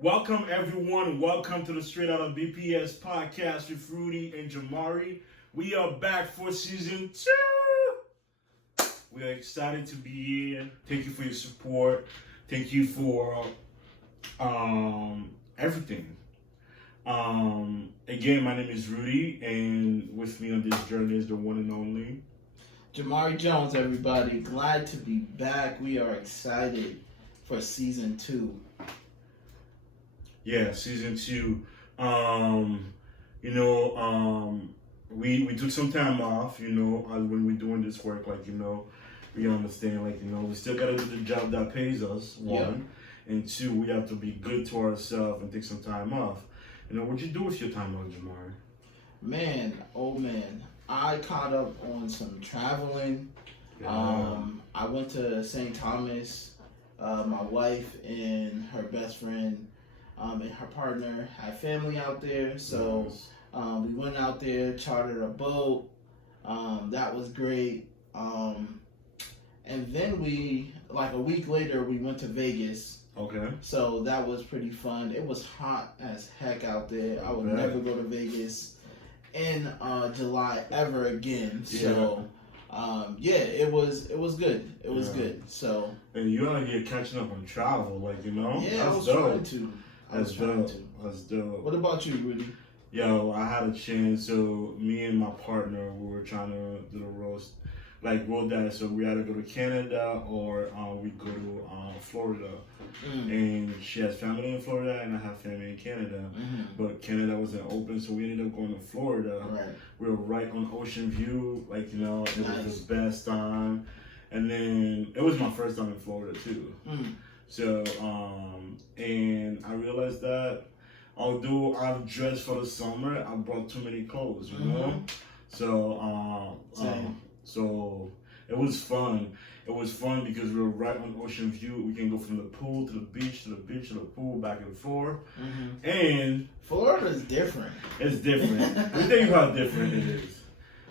Welcome, everyone. Welcome to the Straight Outta BPS podcast with Rudy and Jamari. We are back for season 2. We are excited to be here. Thank you for your support. Thank you for everything. Again, my name is Rudy, and with me on this journey is the one and only Jamari Jones, everybody. Glad to be back. We are excited for season 2. Yeah, season 2. We took some time off, when we're doing this work, we understand, we still gotta do the job that pays us, one, and two, we have to be good to ourselves and take some time off. What'd you do with your time off, Jamari? Man, oh man, I caught up on some traveling. Yeah. I went to St. Thomas. My wife and her best friend and her partner had family out there, so we went out there, chartered a boat. That was great. And then a week later, we went to Vegas. Okay. So that was pretty fun. It was hot as heck out there. I would never go to Vegas in July ever again. So it was good. It was good. So and you out here catching up on travel, Yeah, That's I was dope. trying to. That's dope. What about you, Rudy? Yo, I had a chance. So me and my partner, we were trying to do the road that. So we either go to Canada or we go to Florida. And she has family in Florida, and I have family in Canada. But Canada wasn't open, so we ended up going to Florida. Right. We were right on Ocean View, it Nice. was the best time. And then it was my first time in Florida too. So, and I realized that although I've dressed for the summer, I brought too many clothes, So, so it was fun. It was fun because we were right on Ocean View. We can go from the pool to the beach, to the beach, to the pool, back and forth. And Florida is different. It's different. Let me tell you how different it is.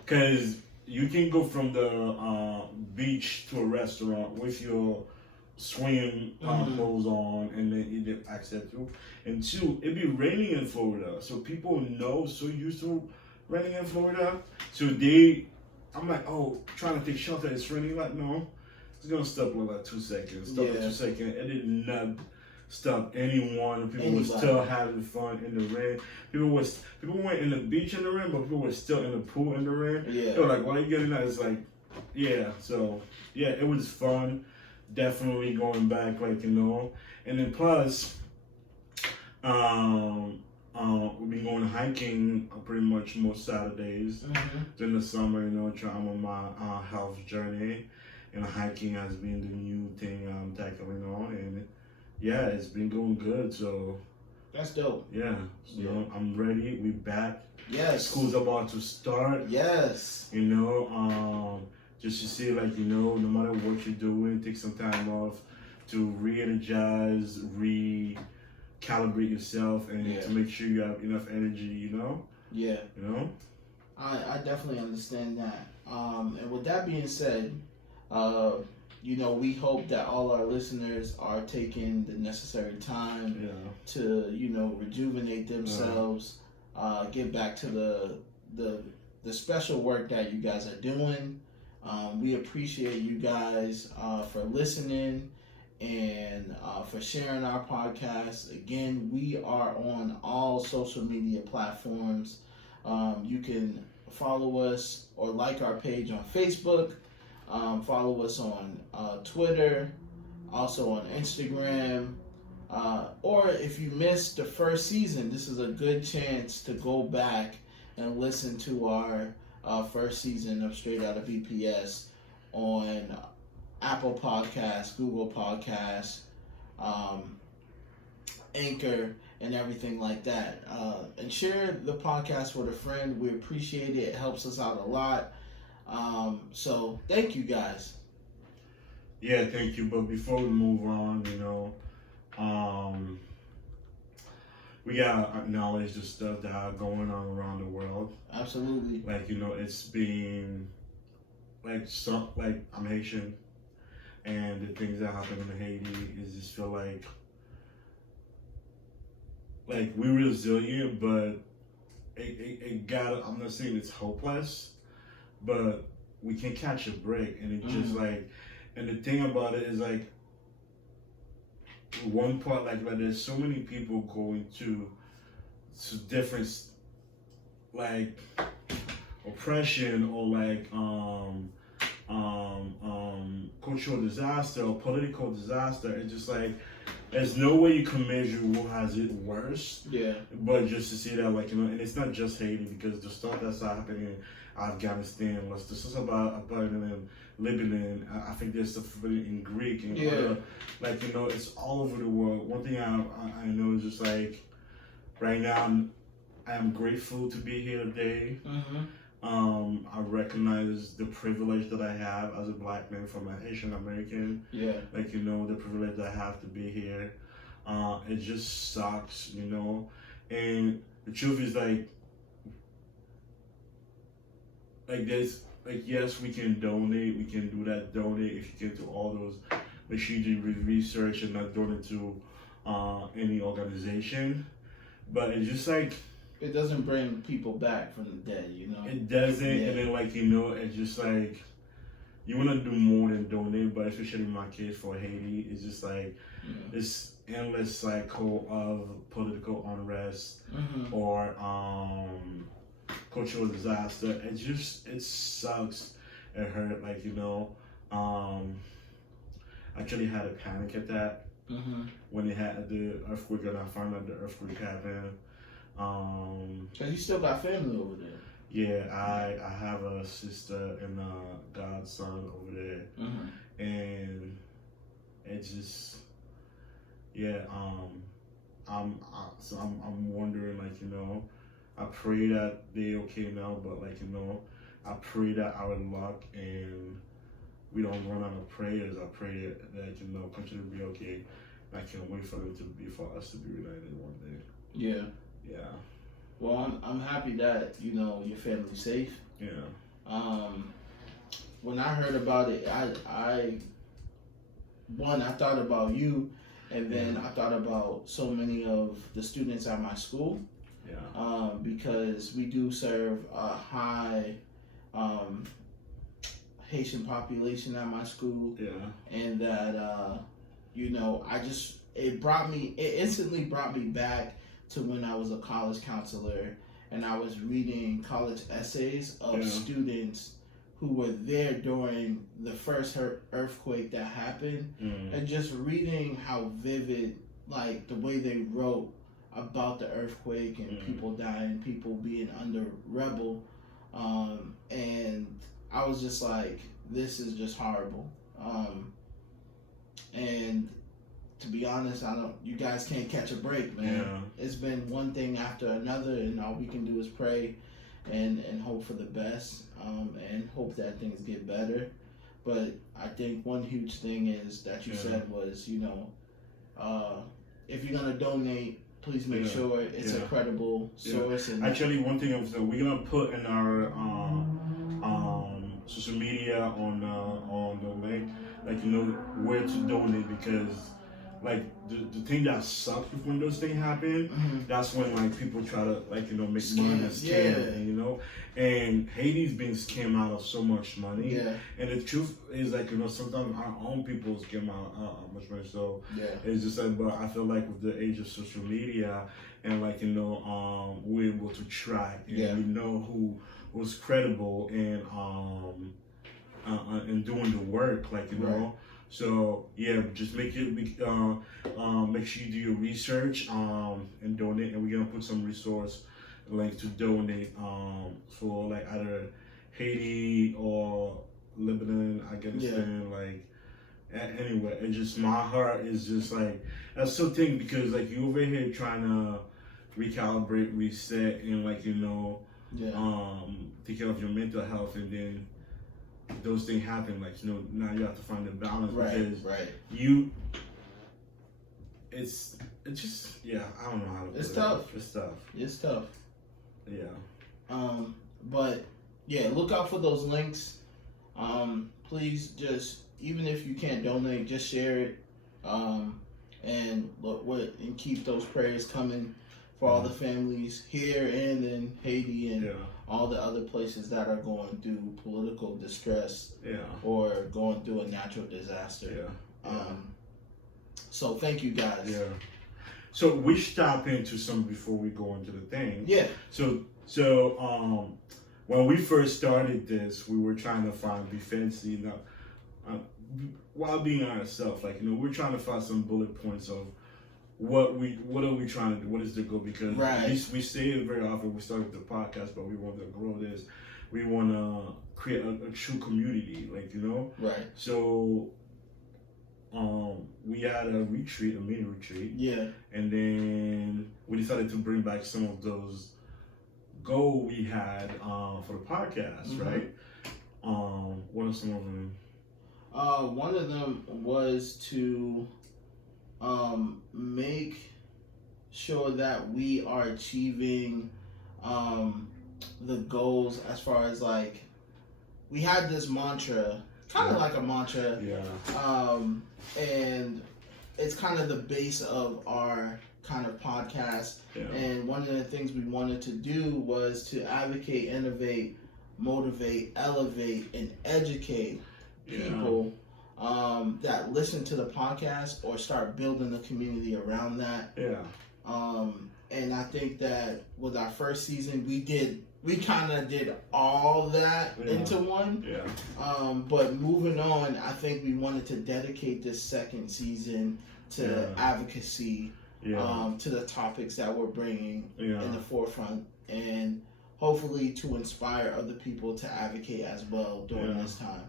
Because you can go from the beach to a restaurant with your swim clothes on, and then you get access to. And two, it be raining in Florida, so people know, so used to raining in Florida, so I'm like, oh, trying to take shelter, it's raining. Like, no, it's gonna stop in like 2 seconds. Stop in 2 seconds. It did not stop anyone. People were still having fun in the rain. People went in the beach in the rain, but people were still in the pool in the rain. Yeah. They were like, why are you getting that? It's like, so it was fun. Definitely going back, and then plus, we've been going hiking pretty much most Saturdays during the summer. I'm on my health journey, and hiking has been the new thing I'm tackling on, and it's been going good. So that's dope. Yeah, so I'm ready. We back. Yes. School's about to start. Yes. Just to see, no matter what you're doing, take some time off to re-energize, recalibrate yourself, and to make sure you have enough energy, Yeah. I definitely understand that. And with that being said, we hope that all our listeners are taking the necessary time to, rejuvenate themselves, get back to the special work that you guys are doing. We appreciate you guys for listening and for sharing our podcast. Again, we are on all social media platforms. You can follow us or like our page on Facebook. Follow us on Twitter, also on Instagram. Or if you missed the first season, this is a good chance to go back and listen to our first season of Straight Outta BPS on Apple Podcasts, Google Podcasts, Anchor, and everything like that. And share the podcast with a friend. We appreciate it. It helps us out a lot. So thank you guys. Yeah, thank you. But before we move on, we gotta acknowledge the stuff that are going on around the world. Absolutely. It's been I'm Haitian, and the things that happen in Haiti is just feel like like we're resilient, but it got. I'm not saying it's hopeless, but we can catch a break, and it just like, and the thing about it is like, one part like there's so many people going to different like oppression or like cultural disaster or political disaster. It's just like there's no way you can measure who has it worse. Yeah. But just to see that, like, and it's not just Haiti, because the stuff that's happening in Afghanistan, was the stuff about in Lebanon. I think there's stuff in Greek and other, like, it's all over the world. One thing I know is just like right now I am grateful to be here today. I recognize the privilege that I have as a black man from a Haitian American. Yeah. Like, the privilege that I have to be here. It just sucks, And the truth is like there's like, yes, we can donate. We can do that. Donate if you can to all those. Make sure you do research and not donate to any organization. But it's just like, it doesn't bring people back from the dead, It doesn't, and then it's just like you want to do more than donate, but especially in my case for Haiti, it's just like this endless cycle of political unrest or cultural disaster. It sucks. It hurt, actually had a panic attack when they had the earthquake, and I found out the earthquake happened. Cause you still got family over there. Yeah, I have a sister and a godson over there, and it's just, I'm wondering, I pray that they okay now, but I pray that our luck and we don't run out of prayers. I pray that continue to be okay. I can't wait for us to be reunited one day. Yeah. Yeah. Well, I'm happy that your family's safe. Yeah. When I heard about it, I thought about you, and then I thought about so many of the students at my school. Yeah. Because we do serve a high Haitian population at my school. Yeah. And that it instantly brought me back to when I was a college counselor, and I was reading college essays of students who were there during the first earthquake that happened, and just reading how vivid, the way they wrote about the earthquake and people dying, people being under rebel, and I was just like, this is just horrible. And to be honest, you guys can't catch a break, man. Yeah. It's been one thing after another, and all we can do is pray and hope for the best, and hope that things get better. But I think one huge thing is that you said was, if you're going to donate, please make sure it's a credible source. And actually, one thing we're going to put in our social media on the link, where to donate, because the thing that sucks when those things happen, that's when people try to make money and scam, and Haiti's been scammed out of so much money, and the truth is sometimes our own people scam out much money, so it's just but I feel with the age of social media and we're able to track and we know who was credible and doing the work, So just make sure you do your research and donate, and we're gonna put some resource to donate for either Haiti or Lebanon, Afghanistan, anyway. It's just my heart is just that's so thing, because you over here trying to recalibrate, reset, and take care of your mental health, and then those things happen, now you have to find the balance, because it's just I don't know how to put it's it. tough. It's tough. But look out for those links. Please, just even if you can't donate, just share it, and keep those prayers coming for all the families here and in Haiti and all the other places that are going through political distress or going through a natural disaster. So thank you guys. Yeah. So we should tap into some before we go into the thing. Yeah. So when we first started this, we were trying to be fancy, while being ourselves. Like, you know, we're trying to find some bullet points of what are we trying to do? What is the goal? Because we say it very often. We started the podcast, but we want to grow this. We want to create a true community, like, you know. Right. So we had a mini retreat. Yeah. And then we decided to bring back some of those goals we had for the podcast, right? What are some of them? One of them was to make sure that we are achieving the goals as far as, like, we had this mantra, kind of like a mantra, and it's kind of the base of our kind of podcast. And one of the things we wanted to do was to advocate, innovate, motivate, elevate, and educate people that listen to the podcast or start building a community around that. And I think that with our first season, we kind of did all that into one. But moving on, I think we wanted to dedicate this second season to advocacy, to the topics that we're bringing in the forefront, and hopefully to inspire other people to advocate as well during this time.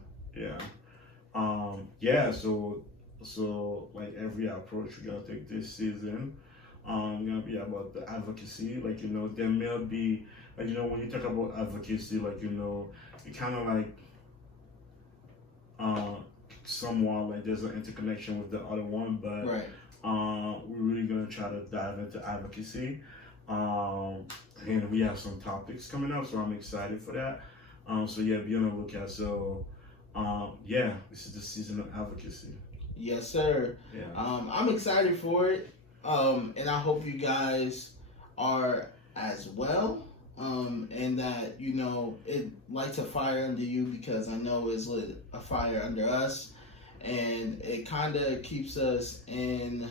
So like every approach we're gonna take this season, gonna be about the advocacy. Like, you know, there may be, like, you know, when you talk about advocacy, like, you know, it kind of like somewhat like there's an interconnection with the other one, but we're really gonna try to dive into advocacy. And we have some topics coming up, so I'm excited for that. So yeah, be on the lookout. So this is the season of advocacy. Yes, sir. I'm excited for it, and I hope you guys are as well, and that, you know, it lights a fire under you, because I know it's lit a fire under us, and it kind of keeps us in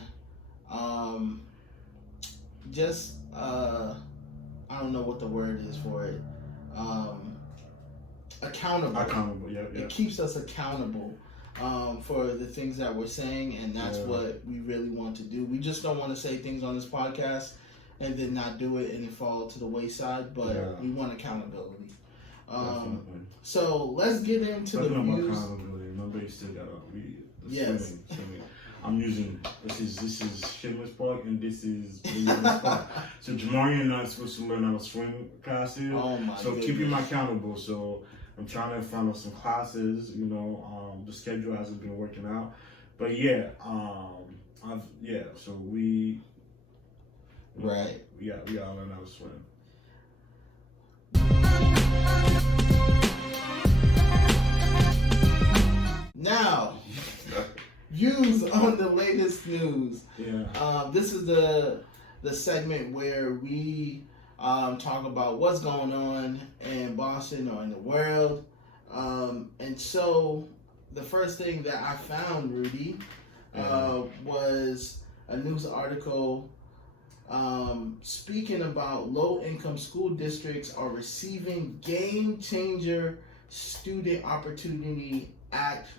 I don't know what the word is for it, accountable. It keeps us accountable for the things that we're saying, and that's what we really want to do. We just don't want to say things on this podcast and then not do it and it fall to the wayside, but we want accountability. So let's get into the views. Accountability. Remember, you still got swimming. I'm using this is shameless plug, and this is plug. So Jamari and I are supposed to learn how to swim classes. So keeping me accountable. So I'm trying to find out some classes. You know, the schedule hasn't been working out, but so we gotta learn how to swim. Now, views on the latest news. This is the segment where we talk about what's going on in Boston or in the world. And so the first thing that I found, Rudy, was a news article speaking about low-income school districts are receiving Game Changer Student Opportunity Act.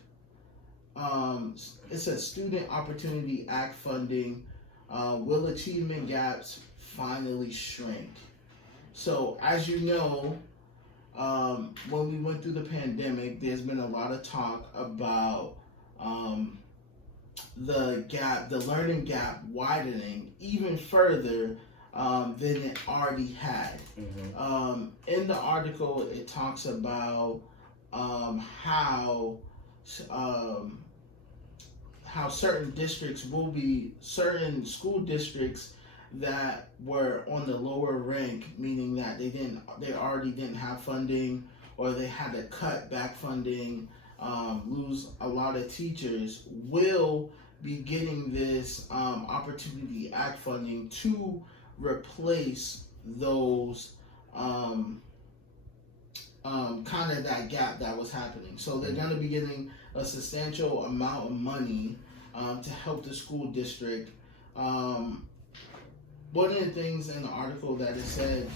It says Student Opportunity Act funding. Will achievement gaps finally shrink? So, as you know, when we went through the pandemic, there's been a lot of talk about the learning gap widening even further than it already had. In the article, it talks about how certain school districts that were on the lower rank, meaning that they already didn't have funding, or they had to cut back funding, lose a lot of teachers, will be getting this Opportunity Act funding to replace those kind of that gap that was happening. So they're going to be getting a substantial amount of money to help the school district. One of the things in the article that it said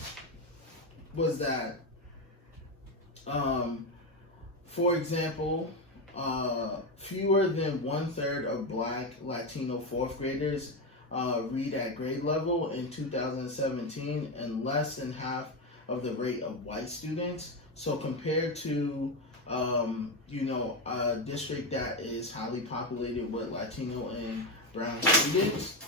was that, for example, fewer than 1/3 of Black Latino fourth graders read at grade level in 2017, and less than half of the rate of white students. So compared to a district that is highly populated with Latino and brown students,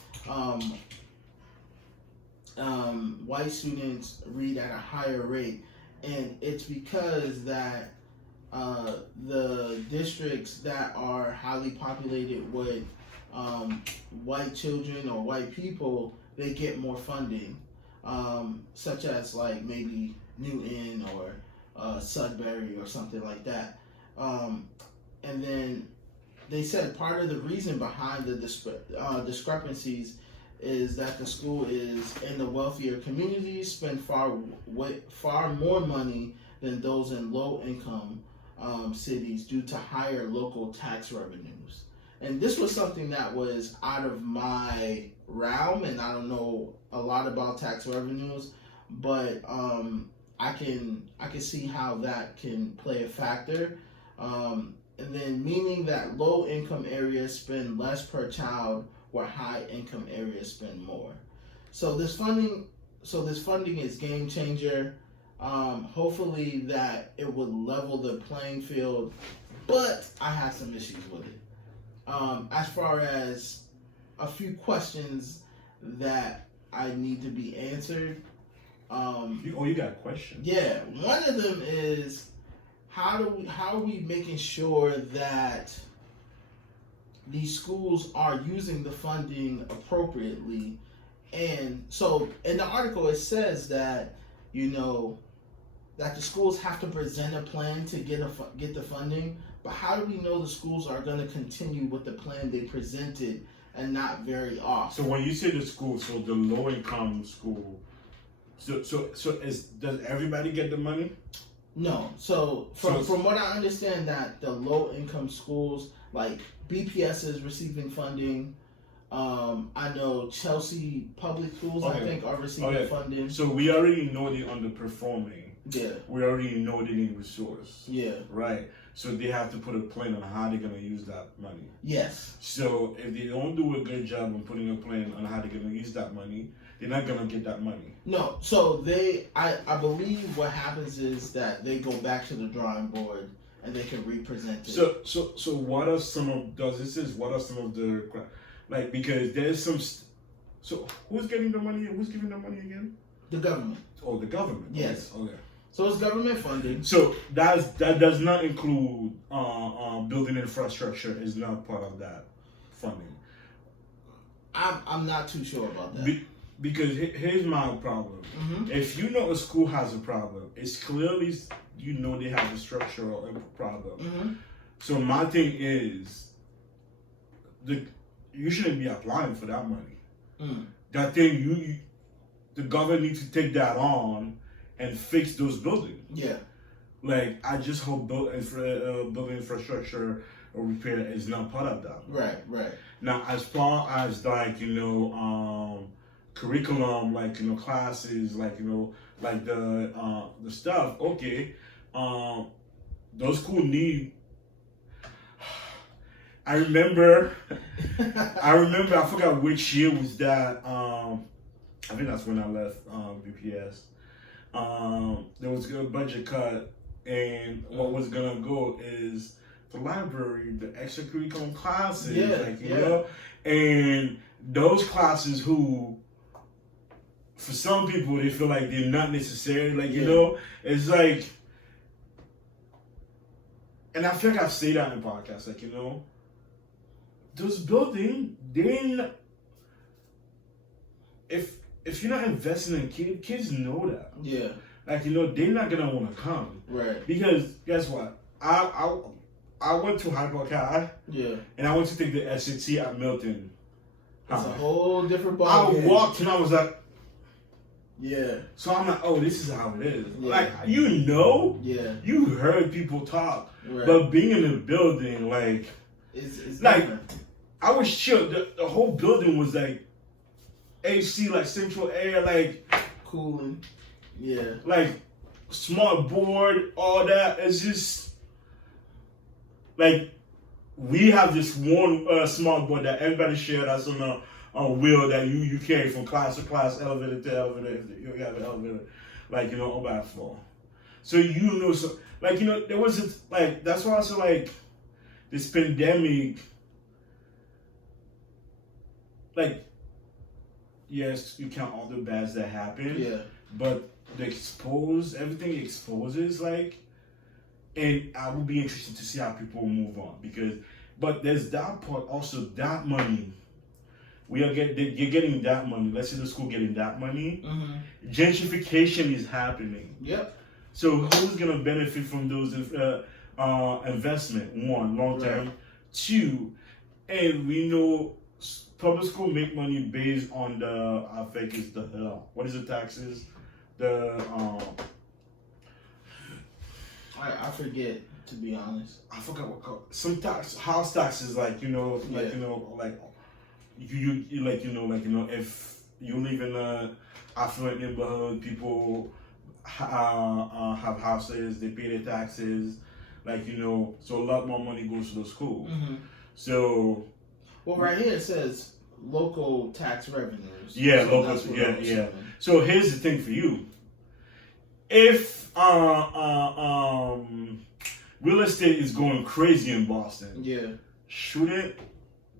white students read at a higher rate, and it's because that the districts that are highly populated with white children or white people, they get more funding, such as like maybe Newton or Sudbury or something like that. And then they said part of the reason behind the discrepancies is that the school is in the wealthier communities spend far more money than those in low income cities due to higher local tax revenues. And this was something that was out of my realm, and I don't know a lot about tax revenues, but I can see how that can play a factor. And then meaning that low income areas spend less per child, where high income areas spend more. So this funding is game changer. Hopefully that it would level the playing field, but I have some issues with it. As far as a few questions that I need to be answered. You got questions? Yeah, one of them is how are we making sure that these schools are using the funding appropriately? And so in the article it says that that the schools have to present a plan to get the funding, but how do we know the schools are going to continue with the plan they presented and not vary off? So when you say the school, so the low income school, so does everybody get the money? No. So from what I understand, that the low income schools like BPS is receiving funding. I know Chelsea Public Schools, I think, are receiving funding. So we already know they're underperforming. Yeah. We already know they need resource. Yeah. Right. So they have to put a plan on how they're gonna use that money. Yes. So if they don't do a good job on putting a plan on how they're gonna use that money, they're not gonna get that money. No. So I believe what happens is that they go back to the drawing board and they can represent it. So what are some of the like, because there's some. So who's getting the money? Who's giving the money again? The government. Oh, the government. Yes. Okay. So it's government funding. So that does not include building infrastructure. Is not part of that funding. I'm not too sure about that. Because here's my problem. Mm-hmm. If you know a school has a problem, it's clearly they have a structural problem. Mm-hmm. So my thing is, you shouldn't be applying for that money. Mm. That thing, the government needs to take that on and fix those buildings. Yeah. Like, I just hope building infrastructure or repair is not part of that. Right. Now, as far as like curriculum, like classes, like like the stuff. Okay, those schools need. I remember. I forgot which year was that. I think that's when I left BPS. There was a budget cut, and what was gonna go is the library, the extracurricular classes, and those classes who, for some people, they feel like they're not necessary. It's like, and I feel like I've said that in the podcast, those buildings, if you're not investing in kids know that. Yeah. They're not gonna want to come. Right. Because guess what? I went to Hyper High. Yeah. And I went to take the SAT at Milton. It's a whole different ballgame. I walked and I was like, Yeah. So I'm like, oh, this is how it is. Yeah. Like, you heard people talk, right. but being in the building, like, it's like, different. I was chill. The whole building was like AC, like central air, like cooling. Yeah. Like smart board, all that. It's just like we have this one smart board that everybody share. That's on a wheel that you carry from class to class, elevator to elevator. You have an elevator, like on that floor. So so like there was like that's why I said like this pandemic. Like, yes, you count all the bads that happen. Yeah. But everything exposes, like, and I will be interested to see how people move on but there's that part also, that money. You're getting that money. Let's say the school getting that money. Mm-hmm. Gentrification is happening. Yep. So who's gonna benefit from those investment? One, long term. Right. Two, and we know. Public school make money based on I think it's what is the taxes? I forget, to be honest. I forgot what called some house taxes, like if you live in a affluent neighborhood, people have houses, they pay their taxes, so a lot more money goes to the school. Mm-hmm. So. Well, right here it says local tax revenues. Yeah, so local. Yeah. So here's the thing for you: if real estate is going crazy in Boston, yeah, shouldn't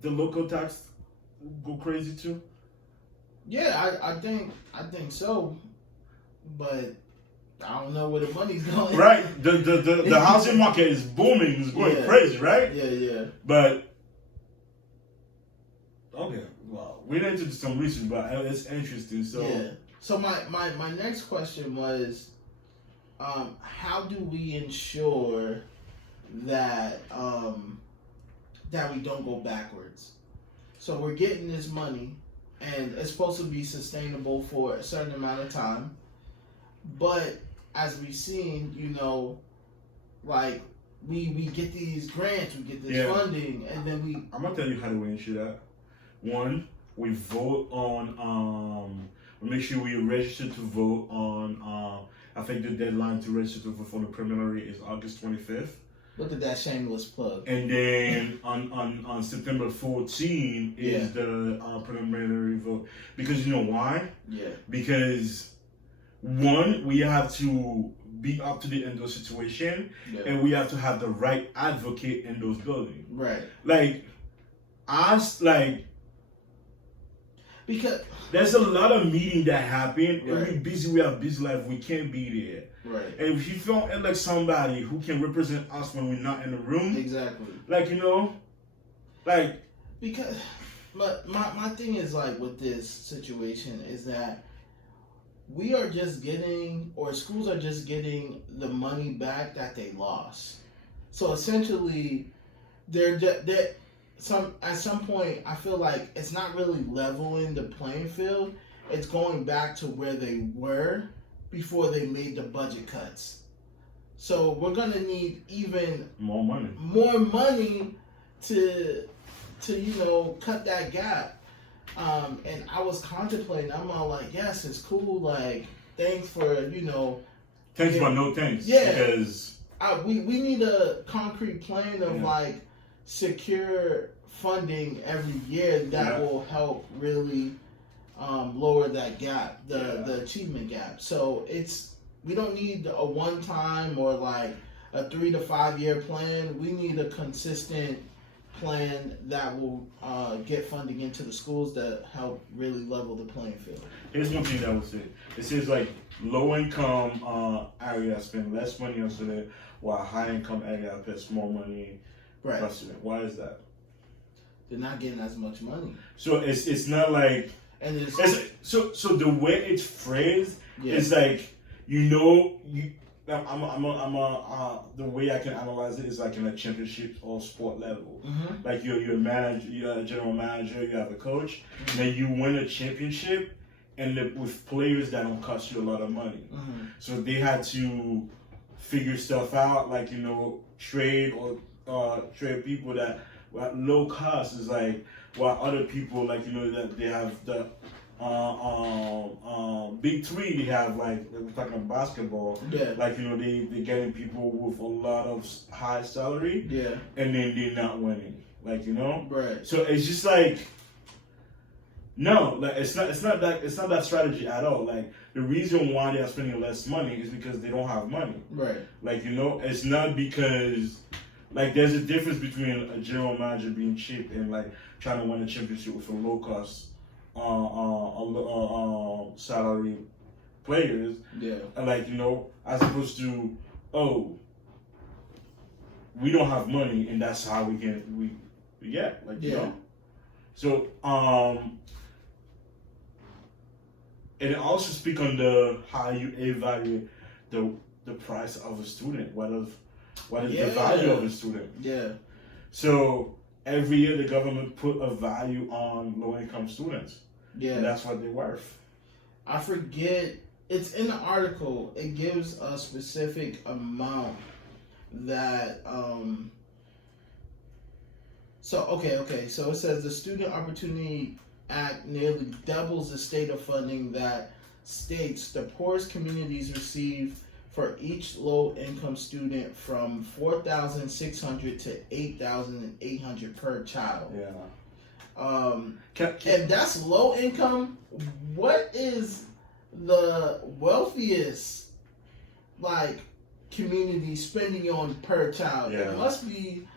the local tax go crazy too? Yeah, I think so, but I don't know where the money's going. Right, the housing market is booming. It's going crazy, right? Yeah. But. Okay, well, we didn't do some research, but it's interesting. So yeah. So my next question was, how do we ensure that that we don't go backwards? So we're getting this money, and it's supposed to be sustainable for a certain amount of time, but as we've seen, like we get these grants, we get this funding, and then I'm gonna tell you how to ensure that. One, we vote on, we make sure we register to vote on, I think the deadline to register to vote for the preliminary is August 25th. Look at that shameless plug. And then on September 14 is the preliminary vote. Because you know why? Yeah. Because one, we have to be up to date in those situations, and we have to have the right advocate in those buildings. Right. Because there's a lot of meetings that happen, and we're busy. We have busy life. We can't be there. Right. And if you feel like somebody who can represent us when we're not in the room, exactly. Because, but my thing is with this situation is that we are just getting, or schools are just getting the money back that they lost. So essentially, at some point, I feel like it's not really leveling the playing field. It's going back to where they were before they made the budget cuts. So we're gonna need even more money to cut that gap. And I was contemplating. I'm all like, yes, it's cool. Like, thanks for Thanks, but no thanks. Yeah. Because we need a concrete plan of secure funding every year that will help really lower that gap, the achievement gap. So we don't need a one time or a 3 to 5 year plan. We need a consistent plan that will get funding into the schools that help really level the playing field. Here's one thing that I would say. It says low income areas spend less money on student, while high income areas spend more money. Right. Why is that? They're not getting as much money. So it's not like, and so the way it's phrased is the way I can analyze it is like in a championship or sport level. Mm-hmm. Like you're a manager, you're a general manager, you have a coach, and then you win a championship, end up with players that don't cost you a lot of money. So they had to figure stuff out, like, you know, trade people that were at low cost. Is like, while other people, like, you know, that they have the big three, they have, like, we're talking about basketball, like, you know, they getting people with a lot of high salary, and then they're not winning, like, you know, right? So it's just like, no, like, it's not that strategy at all. Like, the reason why they are spending less money is because they don't have money, right? Like, you know, it's not because, like, there's a difference between a general manager being cheap and, like, trying to win a championship with a low cost salary players, and, like, you know, as opposed to, oh, we don't have money and that's how we get, like, you know. So and it also speak on the how you evaluate the price of a student. What is the value of a student? So every year the government put a value on low income students. And that's what they're worth. I forget, it's in the article. It gives a specific amount that so it says the Student Opportunity Act nearly doubles the state of funding that states the poorest communities receive for each low-income student, from $4,600 to $8,800 per child. And that's low income. What is the wealthiest, like, community spending on per child? It must be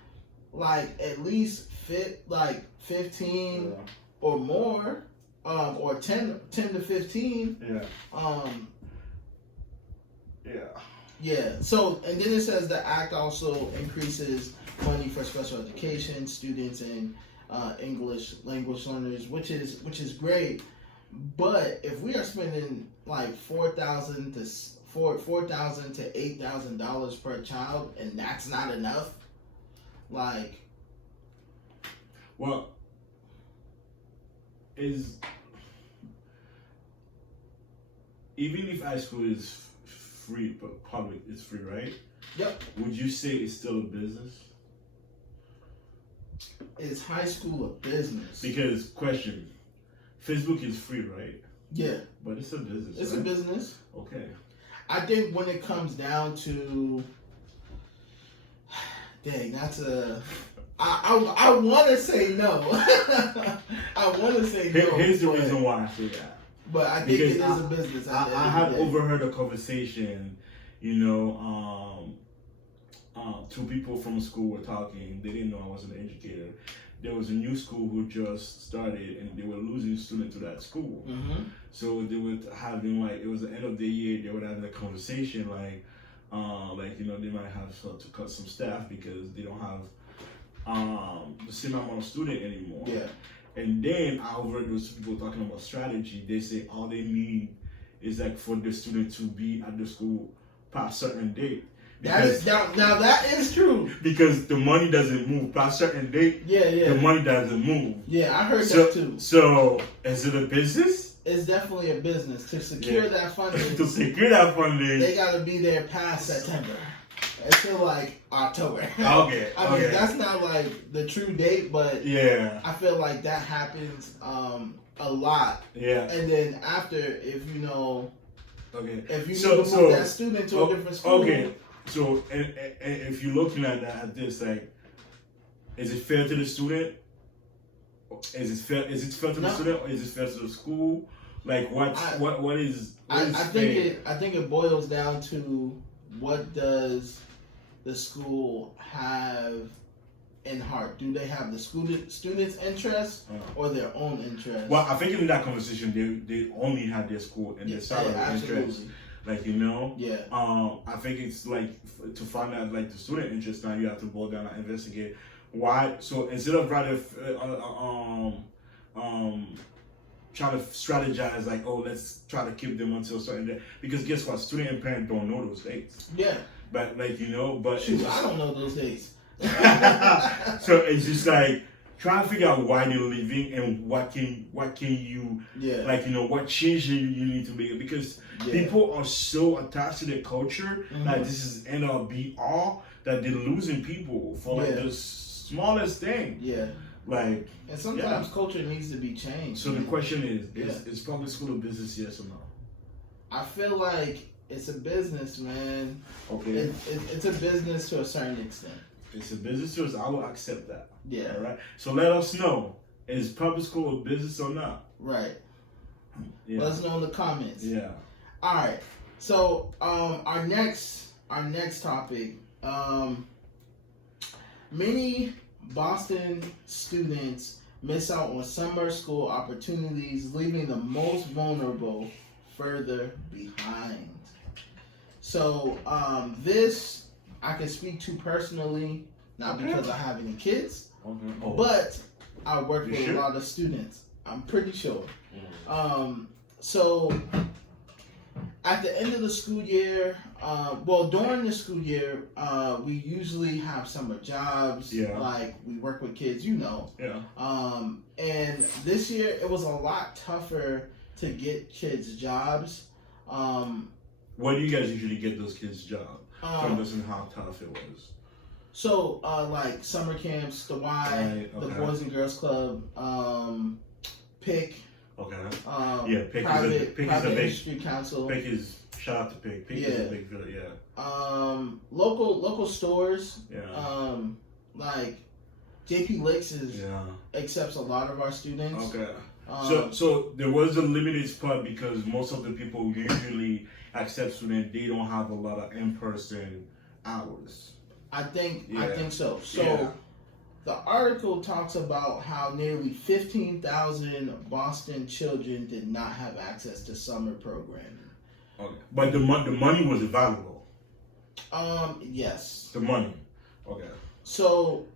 like at least 15 or more, or 10 to 15. So, and then it says the act also increases money for special education students and English language learners, which is great. But if we are spending like $4,000 to $8,000 per child, and that's not enough, like, well, even if high school is free, but public is free, right? Would you say it's still a business? Is high school a business? Because, question, Facebook is free, right? But it's a business. It's a business. Okay. I think when it comes down to, dang, that's a. I want to say no. I want to say no. Here's the reason why I say that. But I think it is a business. I had overheard a conversation, you know, two people from school were talking. They didn't know I was an educator. There was a new school who just started, and they were losing students to that school. So they were having, like, it was the end of the year. They were having a conversation, like, you know, they might have to cut some staff because they don't have the same amount of student anymore. And then I overheard those people talking about strategy. They say all they need is, like, for the student to be at the school past a certain date. Because, now that is true. Because the money doesn't move past a certain date. The money doesn't move. I heard that too. So is it a business? It's definitely a business. To secure that funding. They got to be there past September. Until, like, October. I mean, that's not, like, the true date, but I feel like that happens a lot. And then after, if you know, if you move that student to a different school. So, and if you're looking at that at this, like, is it fair to the student? Is it fair to the student, or is it fair to the school? Like, what is I think it boils down to, what does the school have in heart? Do they have the students' interest or their own interest? Well, I think in that conversation, they only had their school and their salary interest. Like, you know, I think it's like, to find out, like, the student interest, now you have to go down and investigate why. So instead of trying to strategize, like, oh, let's try to keep them until a certain day, because guess what, student and parent don't know those dates. But, like, you know, but shoot, I don't know those dates. So it's just like, trying to figure out why they're leaving and what can you like, you know, what change you need to make, because people are so attached to their culture that this is end all be all that they're losing people for like the smallest thing. Like, and sometimes culture needs to be changed. So the question is public school a business, yes or no? I feel like it's a business, man. Okay. It's a business to a certain extent. It's a business to us. I will accept that. Yeah. All right. So let us know, is public school a business or not? Right. Yeah. Let us know in the comments. Yeah. All right. So our next topic. Many Boston students miss out on summer school opportunities, leaving the most vulnerable further behind. So this I can speak to personally, not because I have any kids, but I work with a lot of students. I'm pretty sure. So at the end of the school year, during the school year, we usually have summer jobs. Like we work with kids, you know. And this year it was a lot tougher to get kids jobs. Where do you guys usually get those kids jobs? Tell us how tough it was. So like summer camps, the Y, the Boys and Girls Club, PIC. PIC private is a big industry council. PIC is, shout out to PIC. PIC is a big deal. Local stores. Like JP Lakes accepts a lot of our students. So there was a limited spot because most of the people usually accept students, they don't have a lot of in-person hours. I think so. So the article talks about how nearly 15,000 Boston children did not have access to summer programming. But the money was available. Yes. The money. So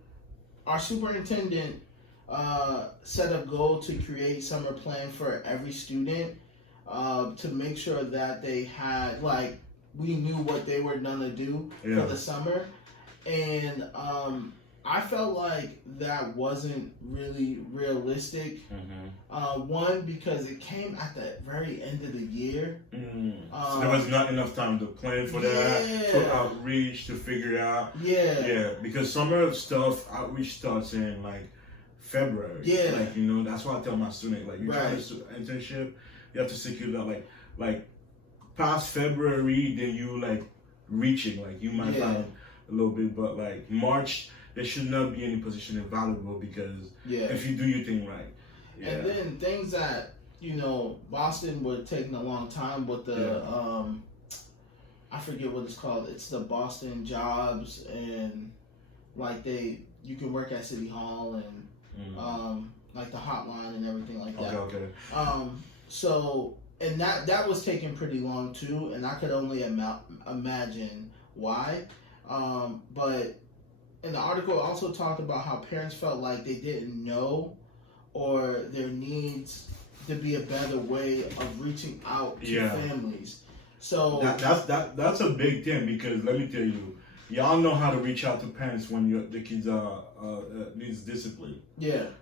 our superintendent set a goal to create summer plan for every student to make sure that they had, like, we knew what they were gonna do for the summer. And I felt like that wasn't really realistic. One, because it came at the very end of the year. So there was not enough time to plan for that, to outreach, to figure out. Because summer stuff, outreach starts in like February. Like, you know, that's why I tell my students, like, you try to internship, you have to secure that like past February, then you like reaching, like you might find a little bit, but like March, there should not be any position available because if you do your thing right. And then things that, you know, Boston would take a long time with the I forget what it's called. It's the Boston Jobs, and like you can work at City Hall and like the hotline and everything like that. So, and that was taking pretty long too, and I could only imagine why. But in the article, it also talked about how parents felt like they didn't know, or there needs to be a better way of reaching out to families. So that's a big thing, because let me tell you, y'all know how to reach out to parents when the kids needs discipline.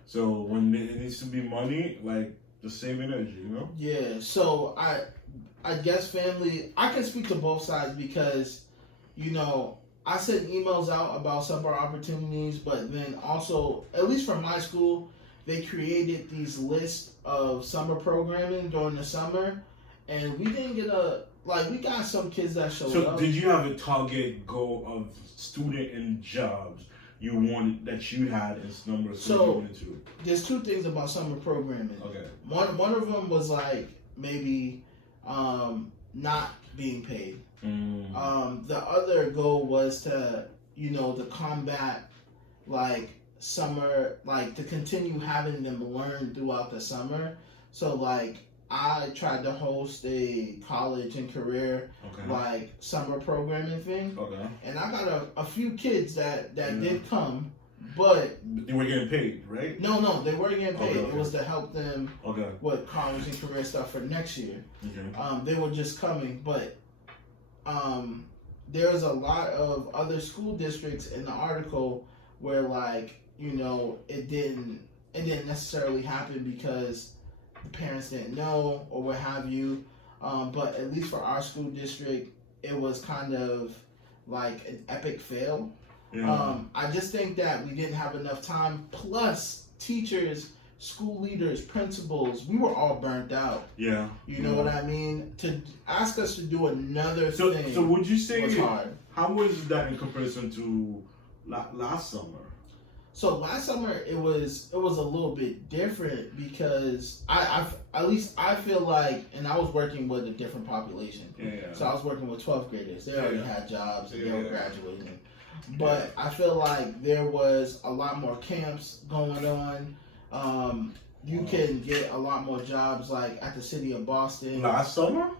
So when it needs to be money, like the same energy, you know. So I guess family, I can speak to both sides because, you know, I sent emails out about summer opportunities, but then also, at least for my school, they created these lists of summer programming during the summer, and we didn't get we got some kids that showed up. So did you have a target goal of student and jobs you wanted, that you had as numbers? So there's two things about summer programming. One of them was like maybe not being paid. The other goal was to, you know, to combat like summer, like to continue having them learn throughout the summer. So like I tried to host a college and career like summer programming thing, and I got a few kids that did come, but they were getting paid, right? No, they weren't getting paid. It was to help them with college and career stuff for next year. They were just coming, but there's a lot of other school districts in the article where like it didn't necessarily happen because the parents didn't know or what have you. But at least for our school district, it was kind of like an epic fail. Yeah. I just think that we didn't have enough time. Plus, teachers, school leaders, principals, we were all burnt out. Yeah. You know what I mean? To ask us to do another thing. So would you say was hard. How was that in comparison to last summer? So last summer it was a little bit different because at least I feel like, and I was working with a different population. Yeah. So I was working with 12th graders. They already had jobs and they were graduating. But Yeah. I feel like there was a lot more camps going on. You can get a lot more jobs like at the city of Boston. Last summer?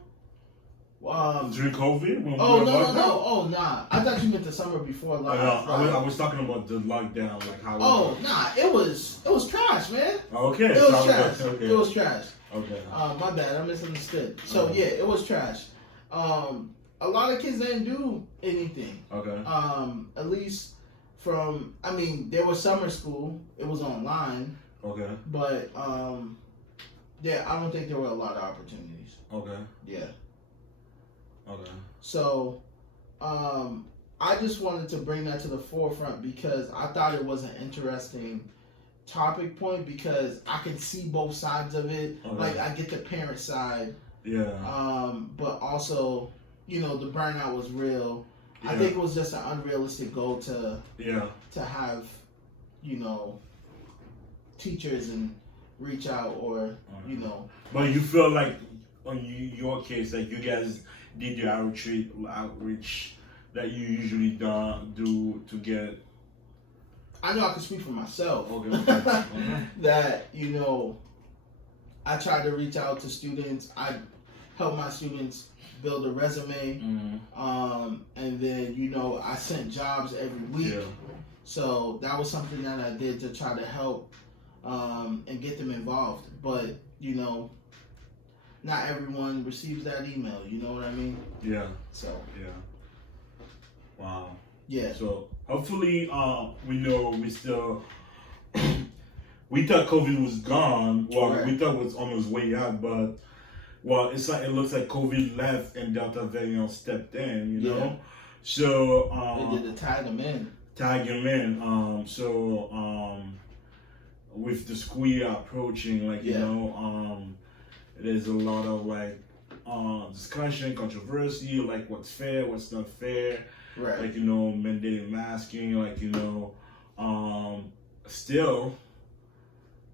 During COVID? When No. Oh, nah. I thought you meant the summer before last. I was talking about the lockdown, like how. Oh, nah. It was trash, man. Okay. It was trash. Okay. It was trash. Okay. My bad. I misunderstood. So yeah, it was trash. A lot of kids didn't do anything. Okay. At least there was summer school. It was online. Okay. But I don't think there were a lot of opportunities. Okay. Yeah. Okay. So, I just wanted to bring that to the forefront because I thought it was an interesting topic point because I can see both sides of it. Okay. Like I get the parent side. Yeah. But also, the burnout was real. Yeah. I think it was just an unrealistic goal to have, teachers and reach out or, But you feel like on your case, like you guys did your outreach that you usually do to get. I know I can speak for myself. Okay. That, I try to reach out to students. I help my students build a resume. Mm-hmm. And then, I sent jobs every week. Yeah. So that was something that I did to try to help and get them involved. But, not everyone receives that email. You know what I mean? Yeah. So. Yeah. Wow. Yeah. So hopefully, we know we still. We thought COVID was gone. Well, Right. we thought it was on its way out, but it's like it looks like COVID left and Delta variant stepped in. You know. Yeah. So. They did the tag them in. Tag him in. With the school year approaching, there's a lot of discussion, controversy, like what's fair, what's not fair. Right. Mandating masking, still,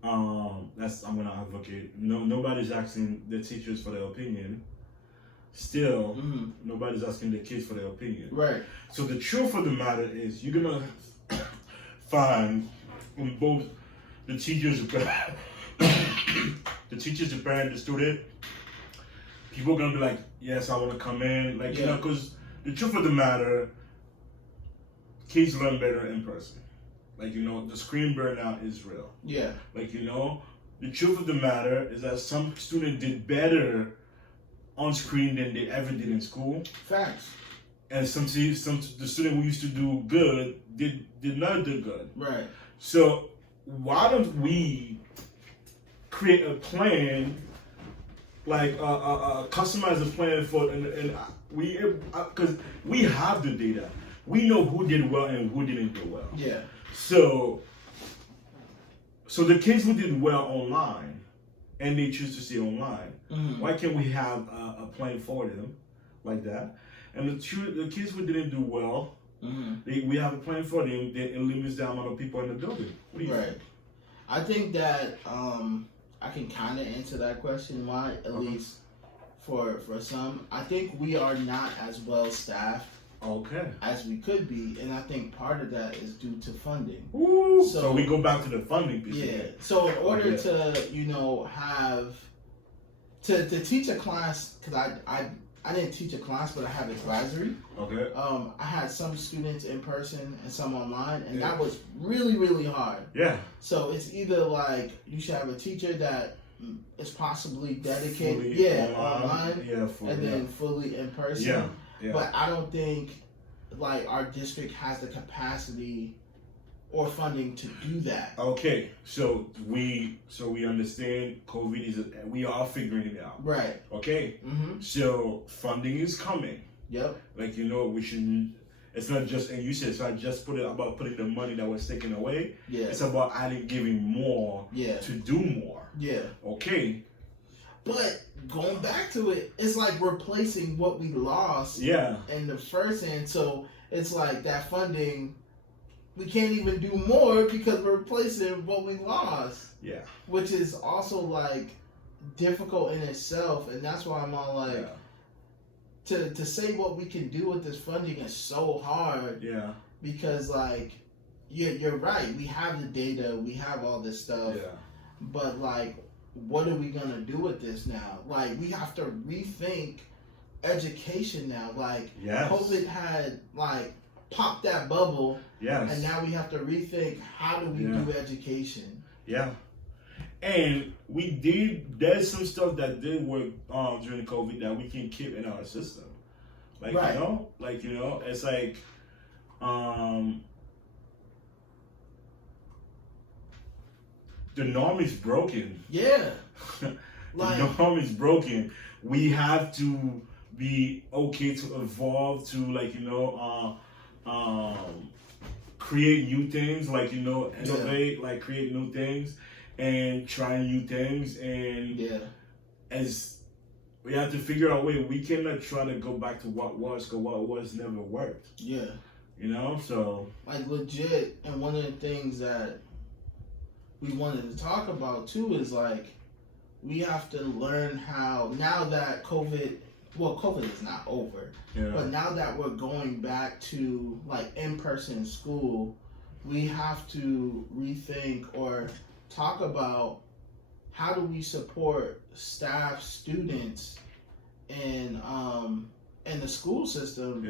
that's I'm gonna advocate. Nobody's asking the teachers for their opinion. Still, nobody's asking the kids for their opinion. Right. So the truth of the matter is, you're gonna find in both the teachers, the parent, the student, people are gonna be like, yes, I want to come in, because the truth of the matter, kids learn better in person. The screen burnout is real. Yeah. The truth of the matter is that some students did better on screen than they ever did in school. Facts. And the student who used to do good did not do good. Right. So why don't we create a plan, customize a plan for, and we, because we have the data, we know who did well and who didn't do well. Yeah. So the kids who did well online, and they choose to stay online, why can't we have a plan for them like that? And the kids who didn't do well, we have a plan for them. It limits the amount of people in the building. What do you think? I think that I can kind of answer that question. Why, at least for some, I think we are not as well staffed as we could be, and I think part of that is due to funding. Ooh, so we go back to the funding piece. Yeah. So in order to have to teach a class, because I didn't teach a class, but I have advisory. Okay. I had some students in person and some online, and that was really, really hard. Yeah. So it's either like you should have a teacher that is possibly dedicated, online, and then fully in person. Yeah. But I don't think our district has the capacity or funding to do that. Okay, so we understand COVID is we are figuring it out. Right. Okay. So funding is coming. Yep. Like we should. It's not just, and you said it's not just about putting the money that was taken away. Yeah. It's about giving more. Yeah. To do more. Yeah. Okay. But going back to it, it's like replacing what we lost. Yeah. In the first end, so it's like that funding. We can't even do more because we're replacing what we lost. Yeah. Which is also like difficult in itself, and that's why I'm all like, to say what we can do with this funding is so hard. Yeah. Because like, you're right. We have the data, we have all this stuff. Yeah. But like, what are we gonna do with this now? Like, we have to rethink education now. Like, COVID had like popped that bubble. Yes. And now we have to rethink, how do we do education? Yeah. And there's some stuff that did work during COVID that we can keep in our system. Like, it's like, the norm is broken. Yeah. The norm is broken. We have to be okay to evolve to create new things, innovate, create new things and try new things, and as we have to figure out a way, we cannot try to go back to what was, because what was never worked. Yeah. So like legit, and one of the things that we wanted to talk about too is like, we have to learn how, now that COVID is not over, but now that we're going back to like in-person school, we have to rethink or talk about, how do we support staff, students, and the school system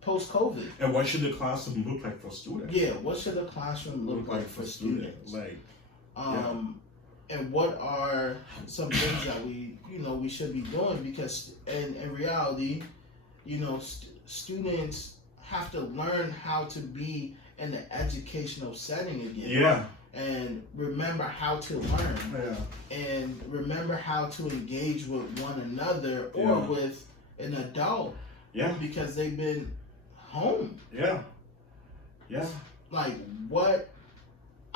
post-COVID. And what should the classroom look like for students? Yeah, what should the classroom look like for students? And what are some things that we should be doing? Because in reality, students have to learn how to be in the educational setting again. Yeah. And remember how to learn. Yeah. And remember how to engage with one another or with an adult. Yeah. Because they've been home. Yeah. Yeah. Like, what?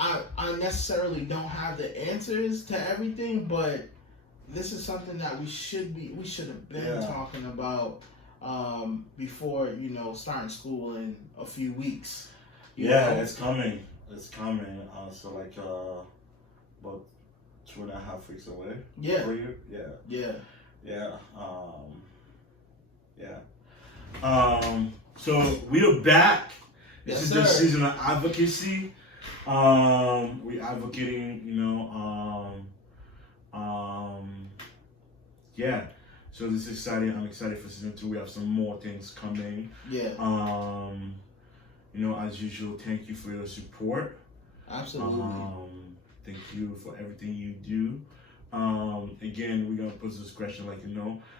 I necessarily don't have the answers to everything, but this is something that we should have been talking about before, starting school in a few weeks. Yeah, it's coming. It's coming. So like about 2.5 weeks away. Yeah. For you? Yeah. Yeah. Yeah. So we are back. This is the season of advocacy. We advocating, so this is exciting. I'm excited for season 2. We have some more things coming. Yeah. As usual, thank you for your support. Absolutely. Thank you for everything you do. Again, we're gonna pose this question,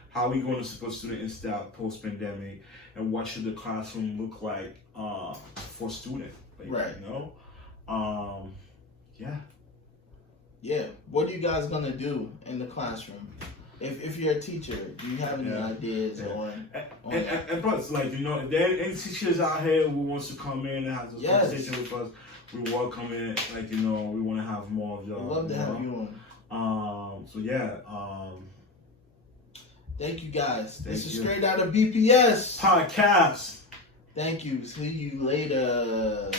how are we going to support student and staff post-pandemic, and what should the classroom look like for students? Right. Yeah. What are you guys gonna do in the classroom? If you're a teacher, do you have any ideas on and plus, if there are any teachers out here who wants to come in and have this conversation with us, we welcome it. We want to have more of y'all. We'd love to have you on. Thank you guys. This is Straight Out of BPS Podcast. Thank you. See you later.